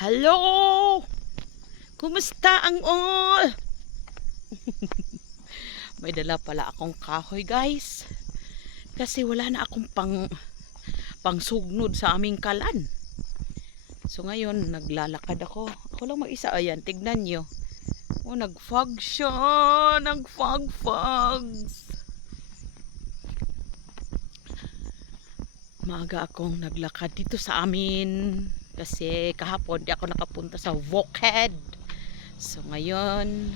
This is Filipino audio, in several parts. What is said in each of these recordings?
Hello! Kumusta ang all? May dala pala akong kahoy guys. Kasi wala na akong pang pangsugnod sa aming kalan. So ngayon, naglalakad ako. Ako lang mag-isa. Ayan, tignan nyo. Oh, nag-fog siya. Nag-fog-fogs. Maaga akong naglakad dito sa amin. Kasi kahapon di ako nakapunta sa Wokhead. So ngayon,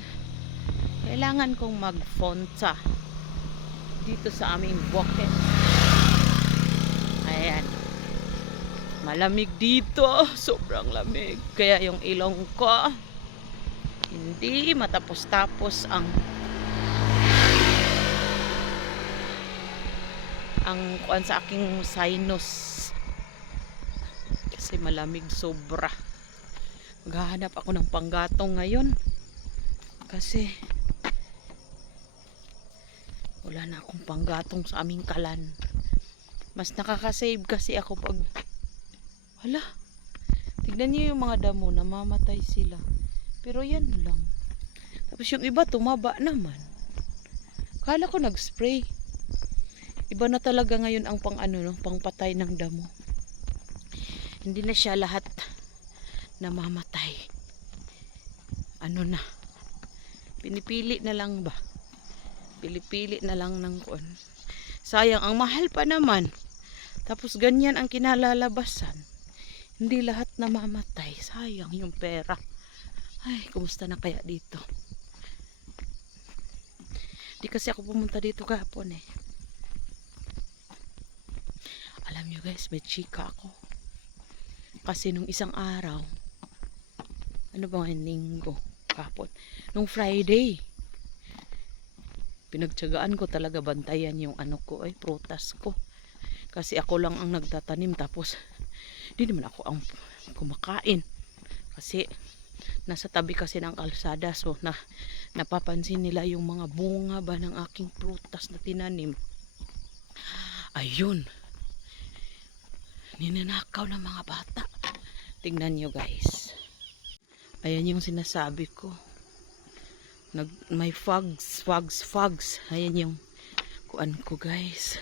kailangan kong mag-fonta dito sa aming Wokhead. Ayan. Malamig dito. Sobrang lamig. Kaya yung ilong ko, hindi matapos-tapos ang ang kuan sa aking sinus kasi malamig sobra. Maghahanap ako ng panggatong ngayon. Kasi wala na akong panggatong sa aming kalan. Mas nakakasave kasi ako pag hala tignan niyo yung mga damo namamatay sila. Pero yan lang. Tapos yung iba tumaba naman. Kala ko nag spray Iba na talaga ngayon ang pang ano no, pangpatay ng damo. Hindi na siya lahat namamatay. Ano na? Pinipili na lang ba? Pilipili na lang ng kuan. Sayang, ang mahal pa naman. Tapos ganyan ang kinalalabasan. Hindi lahat namamatay. Sayang yung pera. Ay, kumusta na kaya dito? Di kasi ako pumunta dito kahapon eh. Alam nyo guys, may chika ako. Kasi nung isang araw, ano ba nga, linggo, kapon, nung Friday, pinagtsagaan ko talaga bantayan yung ano ko, ay prutas ko. Kasi ako lang ang nagtatanim, tapos, di naman ako ang kumakain. Kasi, nasa tabi kasi ng kalsada, so, na, napapansin nila yung mga bunga ba ng aking prutas na tinanim. Ayun, ninanakaw ng mga bata. Tingnan nyo guys. Ayan yung sinasabi ko. Nag, may fogs, fogs, fogs. Ayan yung kuan ko guys.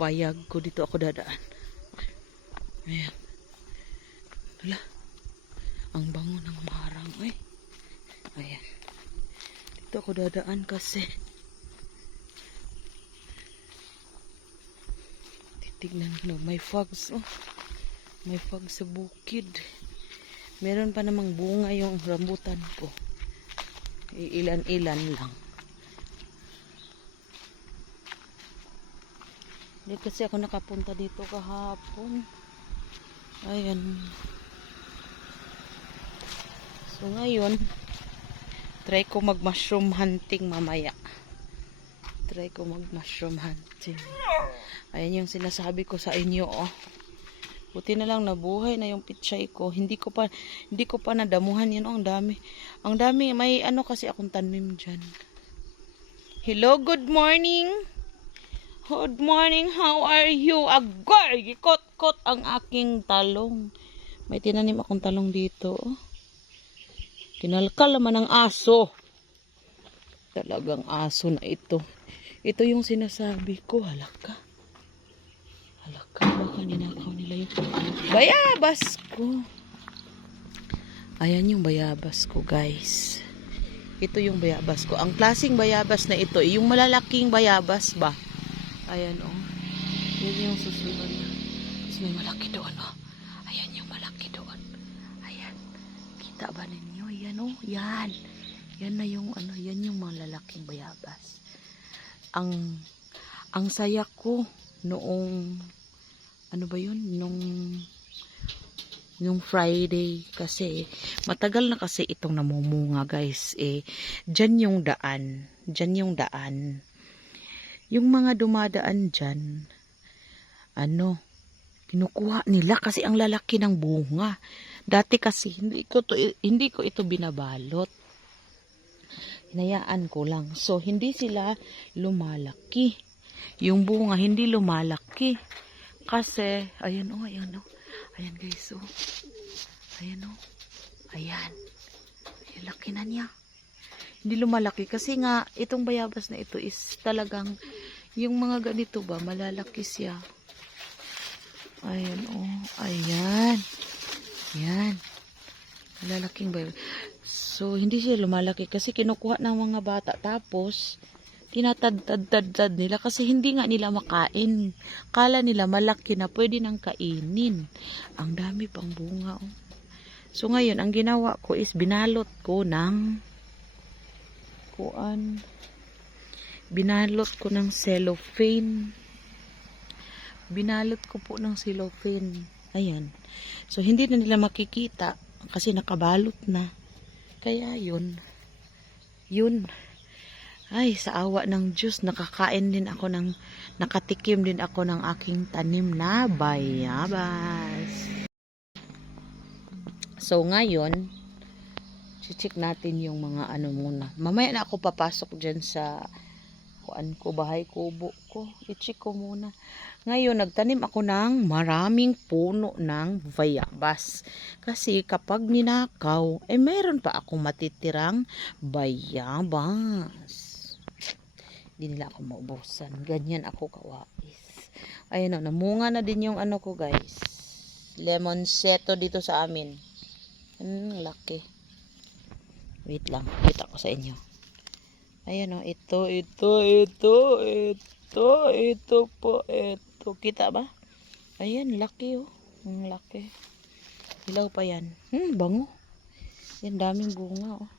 Payag ko dito ako dadaan. Ayan. Wala. Ang bango ng marang. Ay. Ayan. Dito ako dadaan kasi Tignan ko, may fogs. Oh. May fogs sa bukid. Meron pa namang bunga yung rambutan ko. Ilan-ilan lang. Hindi kasi ako nakapunta dito kahapon. Ayan. So ngayon, try ko mag mushroom hunting mamaya. Try ko mag mushroom hunting. Ayan yung sinasabi ko sa inyo, oh. Buti na lang nabuhay na yung pichay ko. Hindi ko pa hindi ko pa nadamuhan yan, oh, ang dami. Ang dami, may ano kasi akong tanim diyan. Hello, good morning. Good morning, how are you? Agay, gikot-kot ang aking talong. May tinanim akong talong dito. Kinalkal naman ng aso. Talagang aso na ito. Ito yung sinasabi ko, halaka. Halaka, baka ninakaw nila yung bayabas ko. Ayan yung bayabas ko, guys. Ito yung bayabas ko. Ang klaseng bayabas na ito, yung malalaking bayabas ba? Ayan, oh. Yun yung susunod. Tapos may malaki doon, oh. Ayan yung malaki doon. Ayan. Kita ba ninyo? Yan, oh. Yan. Yan na yung, ano, yan yung malalaking bayabas. Ang, ang saya ko noong ano ba yun? Nung nung Friday kasi matagal na kasi itong namumunga guys eh. Dyan yung daan. Dyan yung daan. Yung mga dumadaan dyan ano kinukuha nila kasi ang lalaki ng bunga. Dati kasi hindi ko to hindi ko ito binabalot. Hinayaan ko lang. So hindi sila lumalaki. Yung bunga hindi lumalaki kasi, ayan oh, ayan. Oh. Ayan guys, oh. Ayan. Oh. Ayan. Ayan, laki na niya. Hindi lumalaki kasi nga itong bayabas na ito is talagang yung mga ganito ba malalaki siya. Ayan oh, ayan. Ayan. Malalaking bayabas. So hindi siya lumalaki kasi kinukuha ng mga bata tapos tinatad-tad-tad nila kasi hindi nga nila makain. Kala nila malaki na pwede nang kainin. Ang dami pang bunga oh. So ngayon ang ginawa ko is binalot ko ng kuan. Binalot ko ng cellophane. Binalot ko po ng cellophane. Ayan. So hindi na nila makikita kasi nakabalot na. Kaya yun. Yun ay sa awa ng Diyos nakakain din ako ng nakatikim din ako ng aking tanim na bayabas so ngayon check natin yung mga ano muna. Mamaya na ako papasok dyan sa kuan ko, bahay kubo ko. I-check ko muna. Ngayon, nagtanim ako ng maraming puno ng bayabas. Kasi kapag ninakaw, eh meron pa akong matitirang bayabas. Hindi nila ako maubusan. Ganyan ako kawais. Ayun na, namunga na din yung ano ko guys. Lemon seto dito sa amin. Hmm, laki. Wait lang, kita ko sa inyo. Ayan o, ito, ito, ito, ito, ito po, ito. Kita ba? Ayan, laki o. Ang laki. Hilaw pa yan. Hmm, bango. Yan, daming bunga o.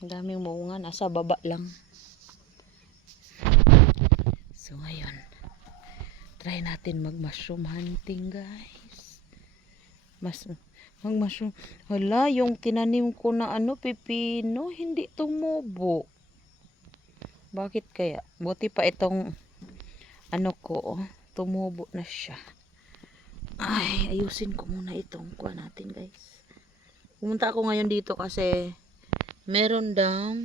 Ang daming bunga, nasa baba lang. So, ngayon, try natin mag-mushroom hunting, guys. Mas, mag-mushroom. Hala, yung tinanim ko na ano, pipino, hindi tumubo. Bakit kaya? Buti pa itong ano ko, oh, tumubo na siya. Ay, ayusin ko muna itong kuha natin, guys. Pumunta ako ngayon dito kasi meron daw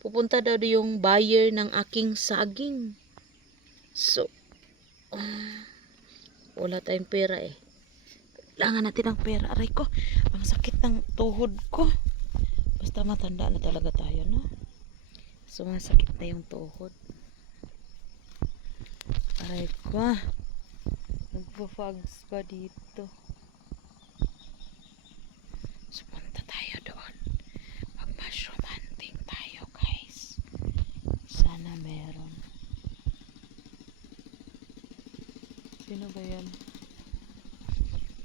pupunta daw yung buyer ng aking saging. So, ah, wala tayong pera eh kailangan natin ng pera. Aray ko, ang sakit ng tuhod ko. Basta matanda na talaga tayo, no? So, masakit na yung tuhod. Aray ko, ah. Nagpa-fogs pa dito. So, punta tayo doon. Mag-mushroom hunting tayo, guys. Sana meron. Sino ba yan?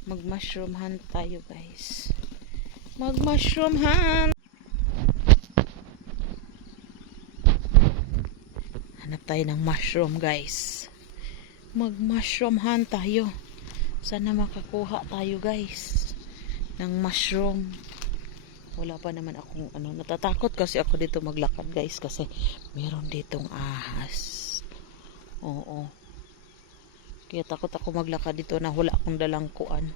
Mag-mushroom hunt tayo guys. Mag-mushroom hunt! Hanap tayo ng mushroom guys. Mag-mushroom hunt tayo. Sana makakuha tayo guys ng mushroom. Wala pa naman akong ano, natatakot kasi ako dito maglakad guys kasi meron ditong ahas. Oo. Kaya takot ako maglakad dito na wala akong dalang kuan.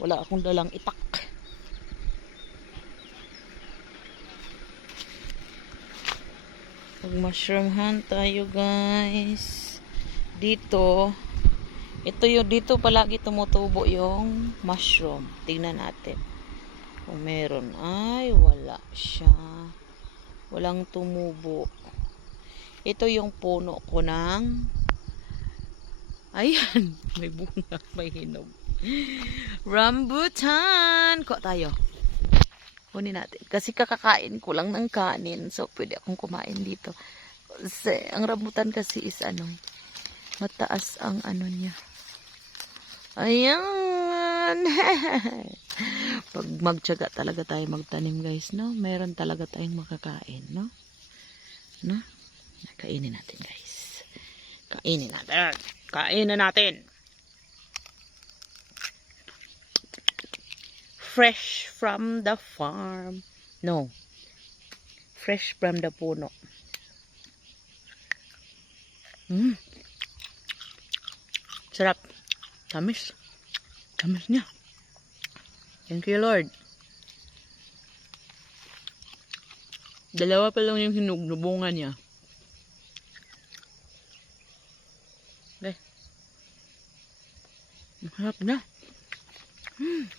Wala akong dalang itak. Mag mushroom hunt tayo guys. Dito, ito yung dito palagi tumutubo yung mushroom. Tingnan natin. Kung meron. Ay, wala siya. Walang tumubo. Ito yung puno ko ng Ayan, may bunga, may hinog. Rambutan! Kuha tayo. Kunin natin. Kasi kakakain ko lang ng kanin. So, pwede akong kumain dito. Kasi, ang rambutan kasi is ano, mataas ang ano niya. Ayan! Pag magtyaga talaga tayo magtanim guys, no? Meron talaga tayong makakain, no? No? Kainin natin guys. Kainin natin. Kainin natin. Fresh from the farm. No. Fresh from the puno. Mm. Sarap. Tamis. Tamis niya. Thank you, Lord. Dalawa pa lang yung hinugnubungan niya. Masarap na. Hmm.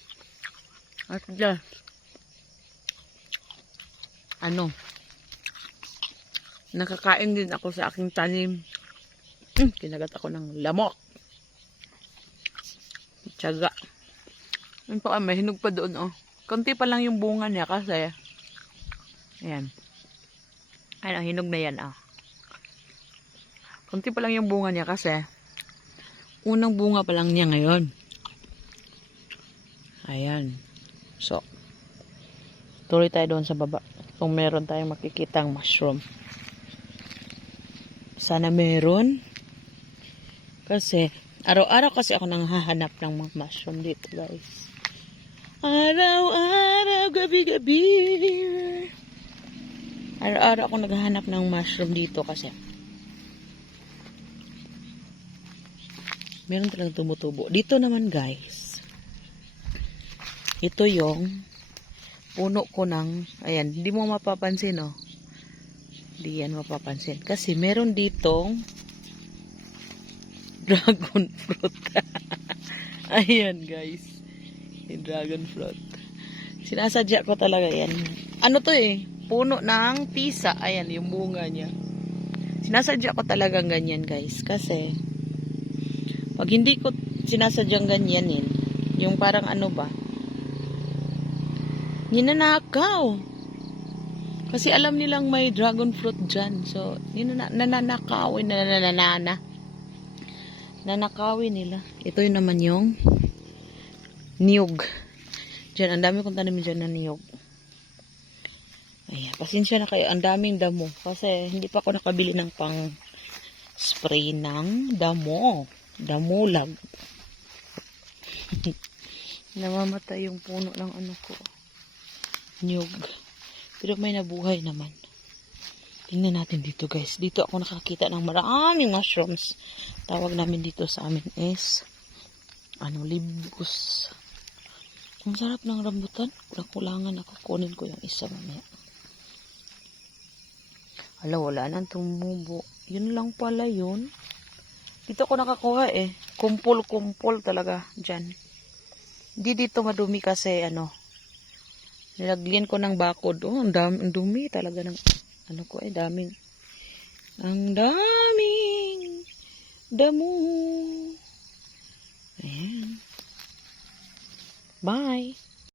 At just, ano, nakakain din ako sa aking tanim. Mm, kinagat ako ng lamok. Tiyaga. Yun pa, may hinog pa doon, oh. Konti pa lang yung bunga niya kasi, ayan. Ang hinog na yan, ah. Konti pa lang yung bunga niya kasi, unang bunga pa lang niya ngayon. Ayan. So, tuloy tayo doon sa baba. Kung meron tayong makikitang mushroom. Sana meron. Kasi, araw-araw kasi ako nang hahanap ng mga mushroom dito, guys. Araw-araw, gabi-gabi. Araw-araw ako naghahanap ng mushroom dito kasi meron talagang tumutubo. Dito naman, guys. Ito yung puno ko ng, ayan, hindi mo mapapansin, oh. Hindi yan mapapansin. Kasi meron ditong dragon fruit. ayan, guys. Yung dragon fruit. Sinasadya ko talaga yan. Ano to eh? Puno ng pisa. Ayan, yung bunga niya. Sinasadya ko talagang ganyan, guys. Kasi, pag hindi ko sinasadyang ganyanin, yung parang ano ba, ninanakaw. Kasi alam nilang may dragon fruit dyan. So, ninana, nananakawin, nananana. Nanakawin nila. Ito yun naman yung niyog. Diyan, ang dami kong tanim dyan na niyog. Ayan, pasensya na kayo. Ang daming damo. Kasi hindi pa ako nakabili ng pang spray ng damo. Damulag. Namamatay yung puno ng ano ko. Nyug. Pero may nabuhay naman. Tingnan natin dito guys. Dito ako nakakita ng maraming mushrooms. Tawag namin dito sa amin is ano, libus. Ang sarap ng rambutan. Kulang-kulangan ako. Kunin ko yung isa mamaya. Hala, wala nang tumubo. Yun lang pala yun. Dito ko nakakuha eh. Kumpul-kumpul talaga dyan. Hindi dito madumi kasi ano. Nilagyan ko ng bakod. Oh, ang, dami, dumi talaga ng ano ko eh, daming. Ang daming damo. Ayan. Bye.